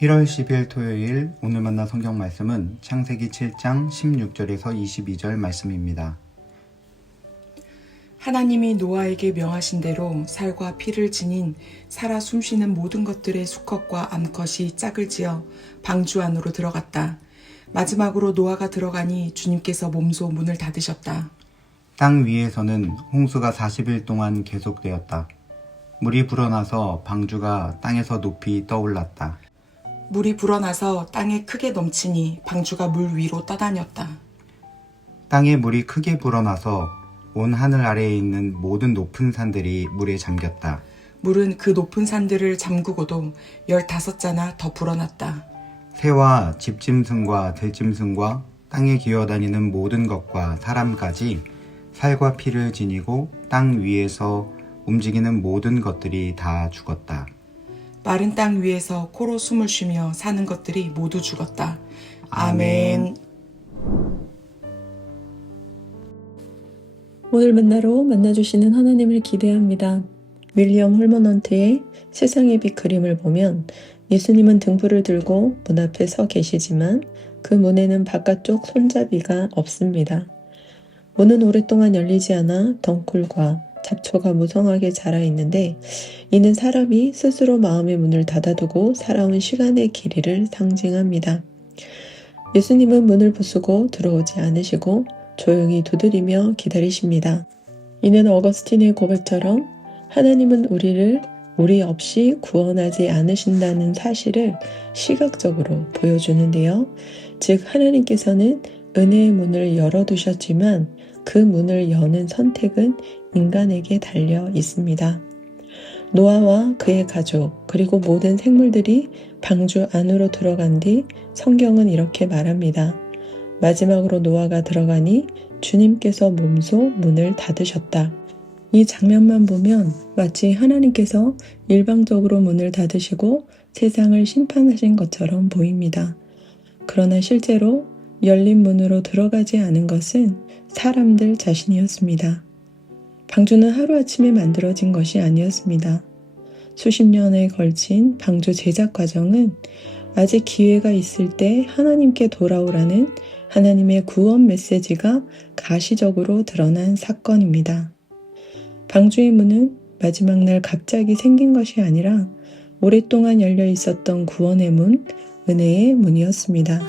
1월 10일 토요일 오늘 만난 성경 말씀은 창세기 7장 16절에서 22절 말씀입니다. 하나님이 노아에게 명하신 대로 살과 피를 지닌 살아 숨쉬는 모든 것들의 수컷과 암컷이 짝을 지어 방주 안으로 들어갔다. 마지막으로 노아가 들어가니 주님께서 몸소 문을 닫으셨다. 땅 위에서는 홍수가 40일 동안 계속되었다. 물이 불어나서 방주가 땅에서 높이 떠올랐다. 물이 불어나서 땅에 크게 넘치니 방주가 물 위로 떠다녔다. 땅에 물이 크게 불어나서 온 하늘 아래에 있는 모든 높은 산들이 물에 잠겼다. 물은 그 높은 산들을 잠그고도 15자나 더 불어났다. 새와 집짐승과 들짐승과 땅에 기어다니는 모든 것과 사람까지 살과 피를 지니고 땅 위에서 움직이는 모든 것들이 다 죽었다. 마른 땅 위에서 코로 숨을 쉬며 사는 것들이 모두 죽었다. 아멘. 아멘. 오늘 만나러 만나주시는 하나님을 기대합니다. 윌리엄 홀머넌트의 세상의 빛 그림을 보면 예수님은 등불을 들고 문 앞에 서 계시지만 그 문에는 바깥쪽 손잡이가 없습니다. 문은 오랫동안 열리지 않아 덩굴과 잡초가 무성하게 자라 있는데 이는 사람이 스스로 마음의 문을 닫아두고 살아온 시간의 길이를 상징합니다. 예수님은 문을 부수고 들어오지 않으시고 조용히 두드리며 기다리십니다. 이는 어거스틴의 고백처럼 하나님은 우리를 우리 없이 구원하지 않으신다는 사실을 시각적으로 보여주는데요. 즉 하나님께서는 은혜의 문을 열어두셨지만 그 문을 여는 선택은 인간에게 달려 있습니다. 노아와 그의 가족 그리고 모든 생물들이 방주 안으로 들어간 뒤 성경은 이렇게 말합니다. 마지막으로 노아가 들어가니 주님께서 몸소 문을 닫으셨다. 이 장면만 보면 마치 하나님께서 일방적으로 문을 닫으시고 세상을 심판하신 것처럼 보입니다. 그러나 실제로 열린 문으로 들어가지 않은 것은 사람들 자신이었습니다. 방주는 하루아침에 만들어진 것이 아니었습니다. 수십 년에 걸친 방주 제작 과정은 아직 기회가 있을 때 하나님께 돌아오라는 하나님의 구원 메시지가 가시적으로 드러난 사건입니다. 방주의 문은 마지막 날 갑자기 생긴 것이 아니라 오랫동안 열려 있었던 구원의 문, 은혜의 문이었습니다.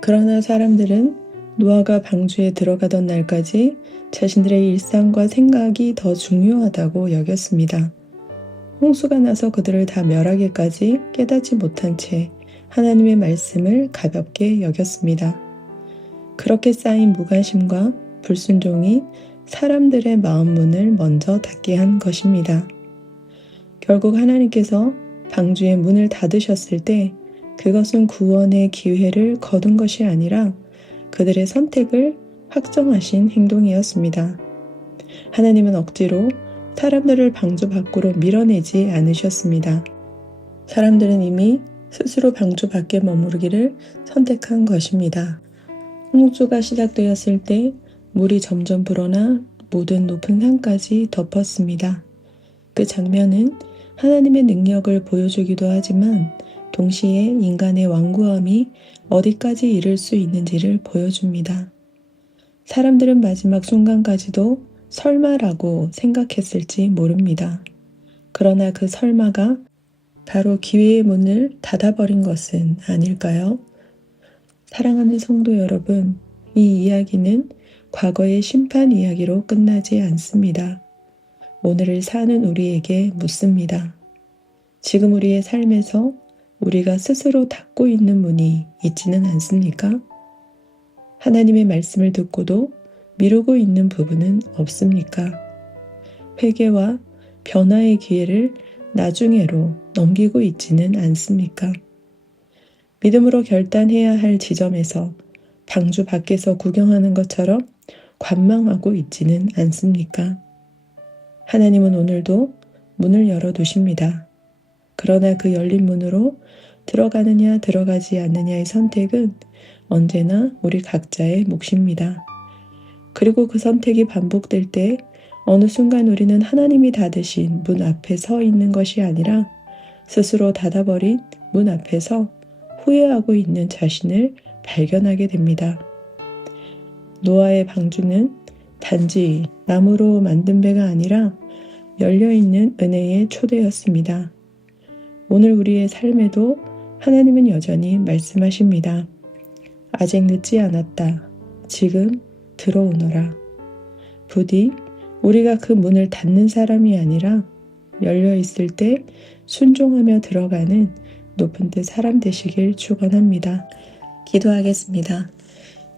그러나 사람들은 노아가 방주에 들어가던 날까지 자신들의 일상과 생각이 더 중요하다고 여겼습니다. 홍수가 나서 그들을 다 멸하기까지 깨닫지 못한 채 하나님의 말씀을 가볍게 여겼습니다. 그렇게 쌓인 무관심과 불순종이 사람들의 마음 문을 먼저 닫게 한 것입니다. 결국 하나님께서 방주의 문을 닫으셨을 때 그것은 구원의 기회를 거둔 것이 아니라 그들의 선택을 확정하신 행동이었습니다. 하나님은 억지로 사람들을 방주 밖으로 밀어내지 않으셨습니다. 사람들은 이미 스스로 방주 밖에 머무르기를 선택한 것입니다. 홍수가 시작되었을 때 물이 점점 불어나 모든 높은 산까지 덮었습니다. 그 장면은 하나님의 능력을 보여주기도 하지만 동시에 인간의 완고함이 어디까지 이를 수 있는지를 보여줍니다. 사람들은 마지막 순간까지도 설마라고 생각했을지 모릅니다. 그러나 그 설마가 바로 기회의 문을 닫아버린 것은 아닐까요? 사랑하는 성도 여러분, 이 이야기는 과거의 심판 이야기로 끝나지 않습니다. 오늘을 사는 우리에게 묻습니다. 지금 우리의 삶에서 우리가 스스로 닫고 있는 문이 있지는 않습니까? 하나님의 말씀을 듣고도 미루고 있는 부분은 없습니까? 회개와 변화의 기회를 나중에로 넘기고 있지는 않습니까? 믿음으로 결단해야 할 지점에서 방주 밖에서 구경하는 것처럼 관망하고 있지는 않습니까? 하나님은 오늘도 문을 열어두십니다. 그러나 그 열린 문으로 들어가느냐 들어가지 않느냐의 선택은 언제나 우리 각자의 몫입니다. 그리고 그 선택이 반복될 때 어느 순간 우리는 하나님이 닫으신 문 앞에 서 있는 것이 아니라 스스로 닫아버린 문 앞에서 후회하고 있는 자신을 발견하게 됩니다. 노아의 방주는 단지 나무로 만든 배가 아니라 열려있는 은혜의 초대였습니다. 오늘 우리의 삶에도 하나님은 여전히 말씀하십니다. 아직 늦지 않았다. 지금 들어오너라. 부디 우리가 그 문을 닫는 사람이 아니라 열려있을 때 순종하며 들어가는 높은 데 사람 되시길 축원합니다. 기도하겠습니다.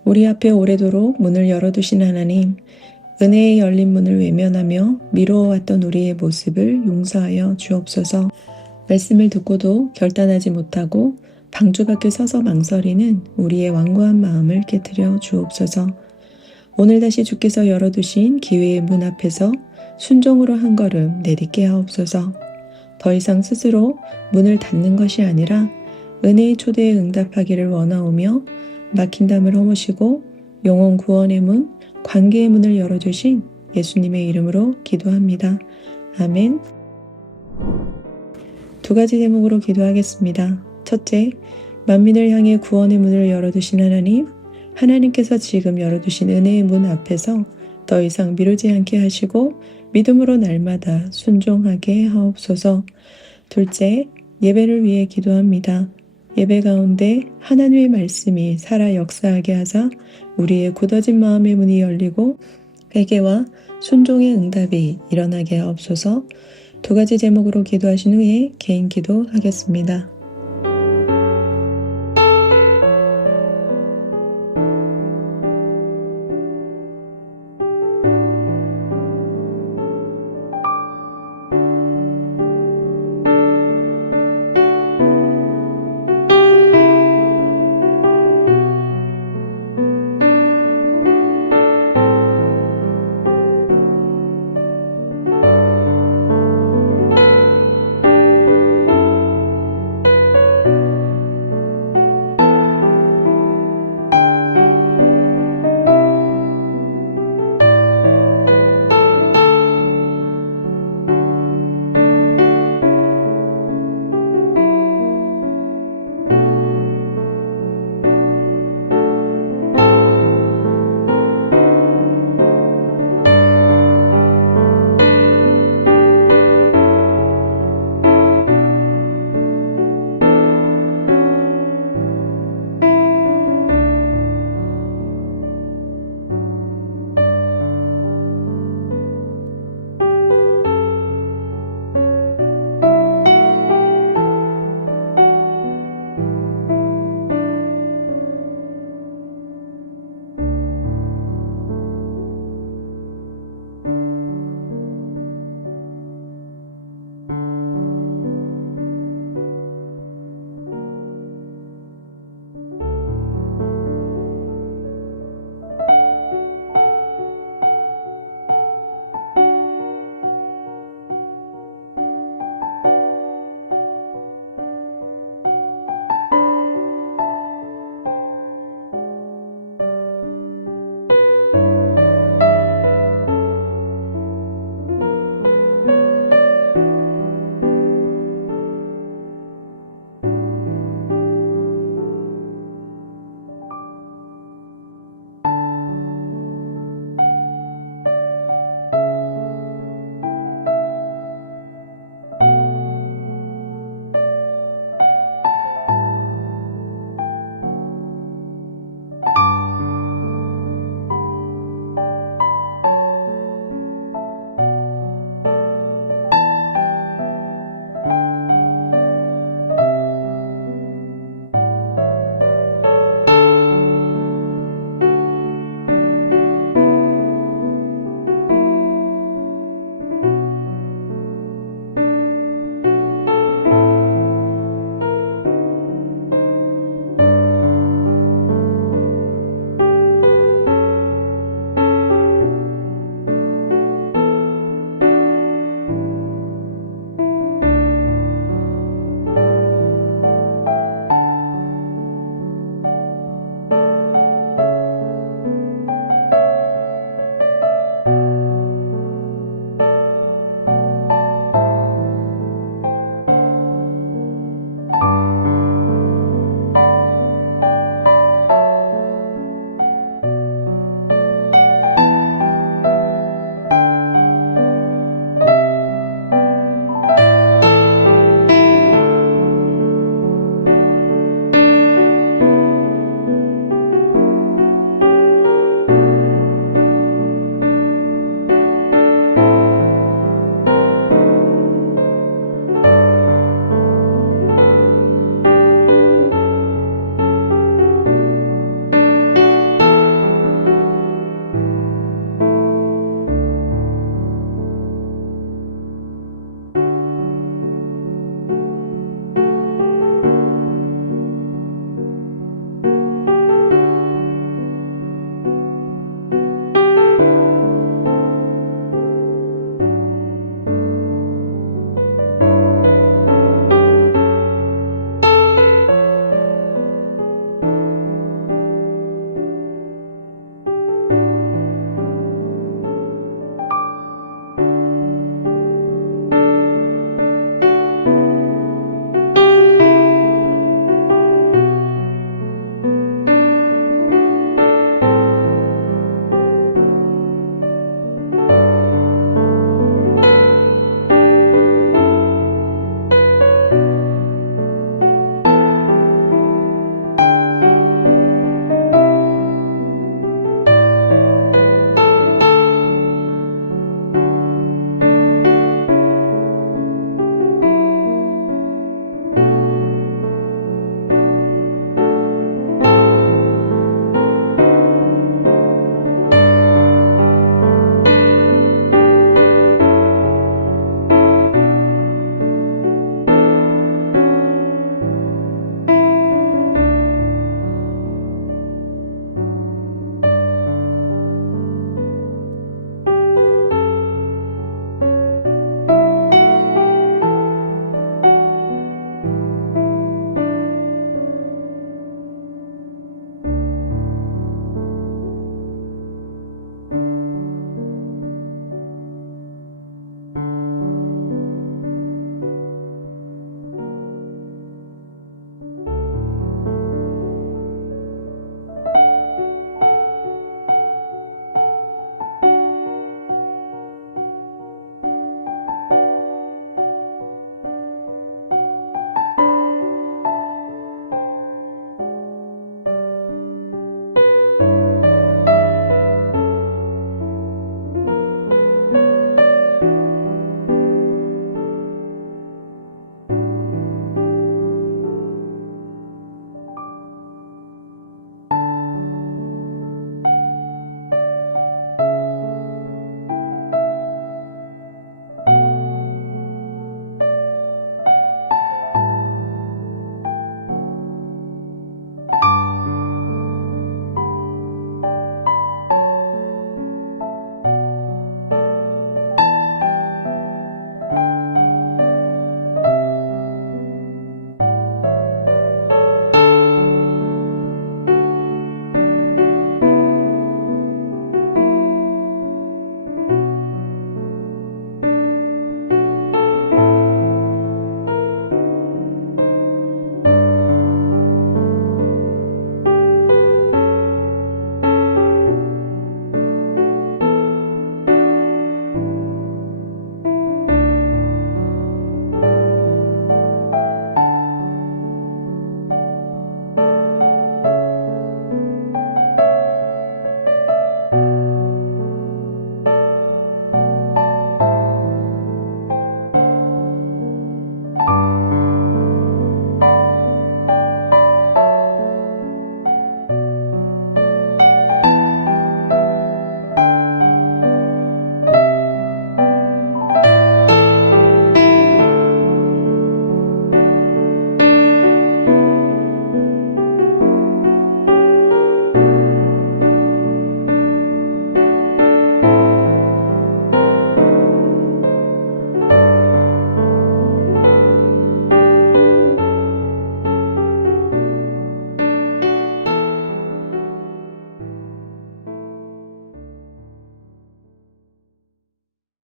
우리 앞에 오래도록 문을 열어두신 하나님, 은혜의 열린 문을 외면하며 미루어왔던 우리의 모습을 용서하여 주옵소서. 말씀을 듣고도 결단하지 못하고 방주 밖에 서서 망설이는 우리의 완고한 마음을 깨트려 주옵소서. 오늘 다시 주께서 열어두신 기회의 문 앞에서 순종으로 한 걸음 내딛게 하옵소서. 더 이상 스스로 문을 닫는 것이 아니라 은혜의 초대에 응답하기를 원하오며 막힌 담을 허무시고 영혼 구원의 문, 관계의 문을 열어주신 예수님의 이름으로 기도합니다. 아멘. 두 가지 제목으로 기도하겠습니다. 첫째, 만민을 향해 구원의 문을 열어두신 하나님, 하나님께서 지금 열어두신 은혜의 문 앞에서 더 이상 미루지 않게 하시고 믿음으로 날마다 순종하게 하옵소서. 둘째, 예배를 위해 기도합니다. 예배 가운데 하나님의 말씀이 살아 역사하게 하사 우리의 굳어진 마음의 문이 열리고 회개와 순종의 응답이 일어나게 하옵소서. 두 가지 제목으로 기도하신 후에 개인 기도하겠습니다.